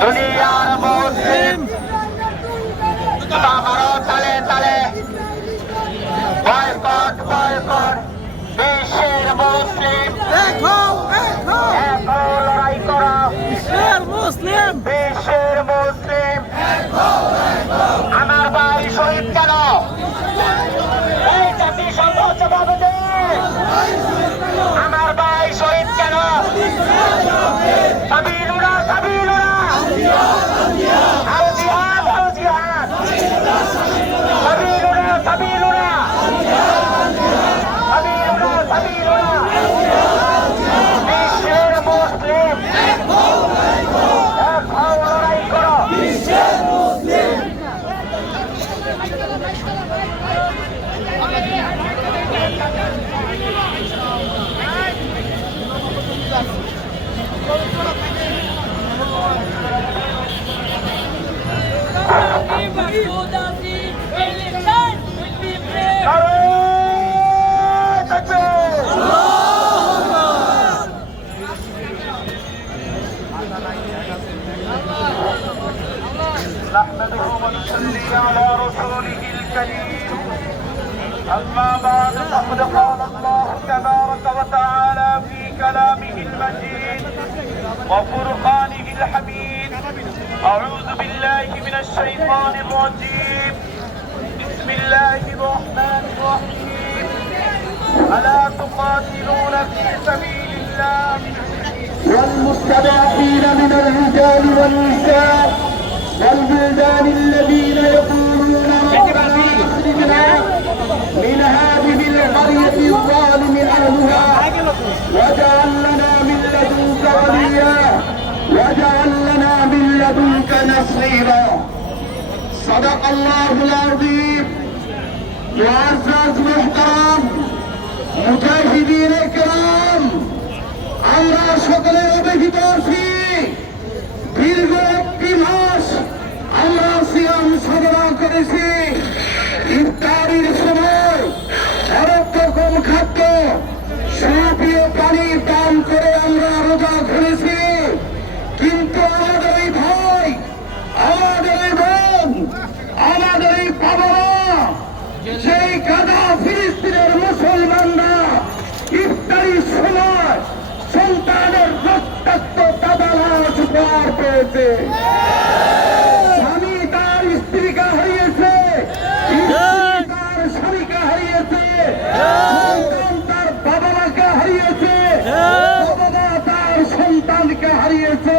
ধনী نحمده ونصلي على رسوله الكريم أما بعد فقد قال الله تبارك وتعالى في كلامه المجيد وفرقانه الحميد أعوذ بالله من الشيطان الرجيم. بسم الله الرحمن الرحيم. ألا تقاتلون في سبيل الله. والمستضعفين من الرجال والنساء والبلدان الذين يقولون ربنا أخرجنا من هذه القرية الظالم أهلها واجعل لنا من لدنك وليا واجعل لنا من لدنك نصيرا صدق الله العظيم معزز محترم مجاهدين الكرام আমরা সকলে অবহিত আছি সেই গাজা ফিলিস্তিনের মুসলমানরা ইফতারির সময় সন্তানের রক্তাক্ত দাদালাস উপহার পেয়েছে। স্বামী তার স্ত্রীকে হারিয়েছে। তার স্বামীকে হারিয়েছে। তার বাবা মাকে হারিয়েছে। বাবা তার সন্তানকে হারিয়েছে।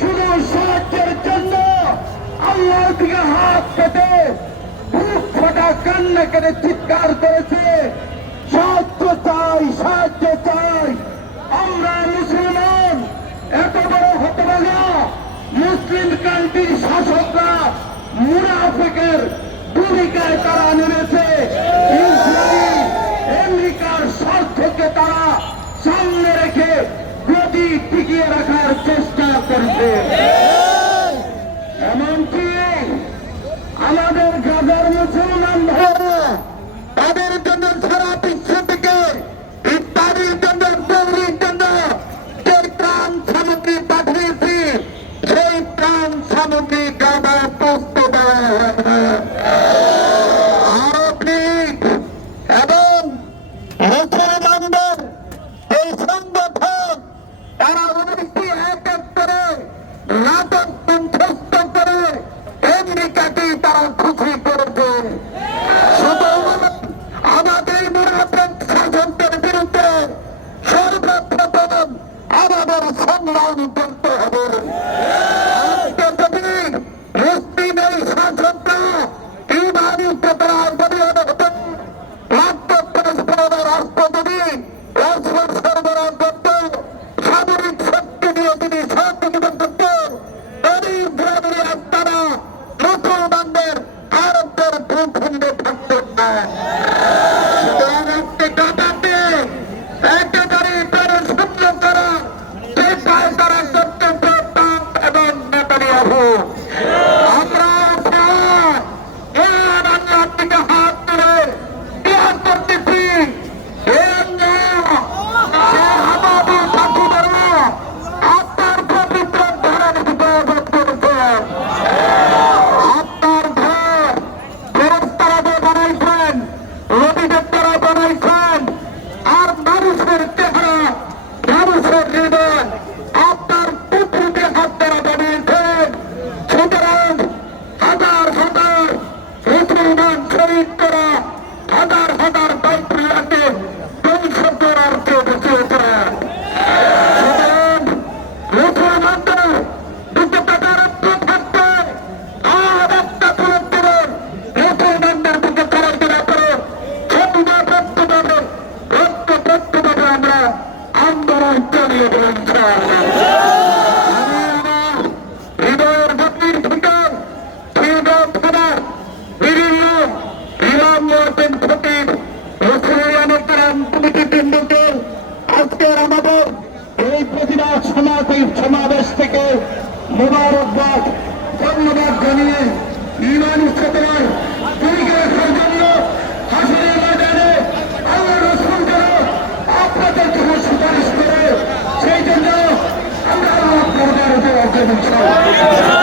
শুধু সাহায্যের জন্য আল্লাহ দিকে হাত বুক ফাটা কান্না কেটে চিৎকার করেছে। সাহায্য চাই সাহায্য চাই। আমরা মুসলমান, এত বড় হতভাগা মুসলিম কান্ট্রির শাসকরা মুনাফিকের ভূমিকায় তারা নেমেছে। আমাদের গাজার মুসলমান ভাইয়েরা, তাদের জন্য সারা বিশ্ব থেকে ইত্যাদির জন্য তৈরির জন্য যে ত্রাণ সামগ্রী পাঠিয়েছি, সেই ত্রাণ সামগ্রী পৌঁছতে দেওয়া আরব এবং মুসলমানদের এই সংগঠন, তারা উনিশটি একাত্তরে নাটক আমাদের চালিয়ে বলছি হৃদয়ের কমিটি বৃন্দকে আজকের আমাদের এই প্রতিবাদ সমাবেশ সমাবেশ থেকে মোবারকবাদ, ধন্যবাদ জানিয়ে ইমানি চেতনায় পরিচয় Yeah.